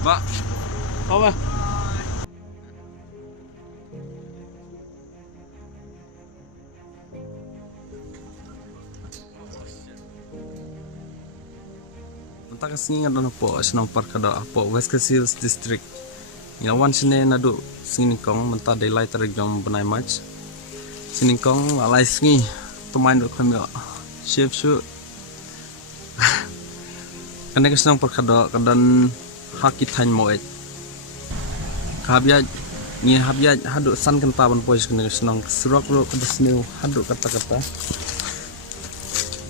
Pak, apa? Entah kasih ingat dong po, senang park ada po West Hills District. Yawan sini nado sini kong mentah daylight terjang benai match. Sini kong alai sini pemain dok kami chef shoot. Karena senang park ada kadan haki tain moed. Kahabia ni habia haduk san kentaban pois kena senang surak lo kada sini haduk kata-kata.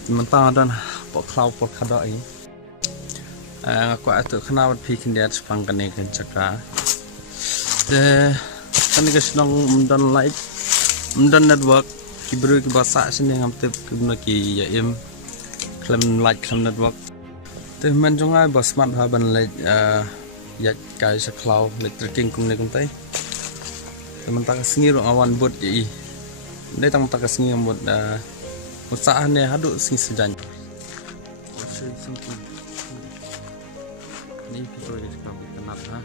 Mentah ada po cloud park ada ini. Aku atuk kenal pikin dia sepang kene kan cakra. Kan ni senang mendan live, mendan network. Kibru ki bahasa sini ngamte kena ki yaim klaim live klaim network. Teh menjongai bos smart haban live ya kai sa cloud electric kum ne kuntai. Sementara sini ro awan bot i. Dai tang tak sini bot usaha ne hadu sini sejan. Ini video ini kami kenal ha.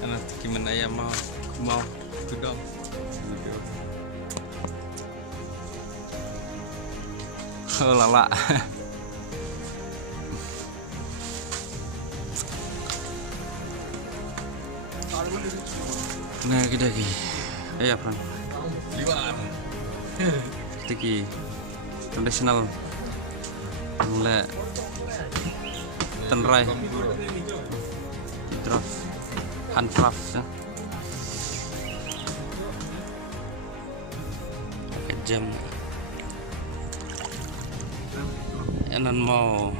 Anak gimana ya mau tudong. Oh lala. Nah kita lagi. Apa? Liwan. Tiki tradisional. Le tenrai. Handcraft ya. Pakai jam. Enan mau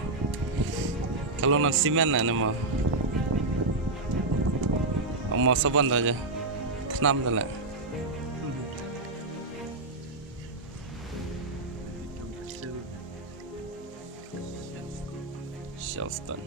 kalau non simen enan mau saban aja. Tenam tu lah. Shellstone.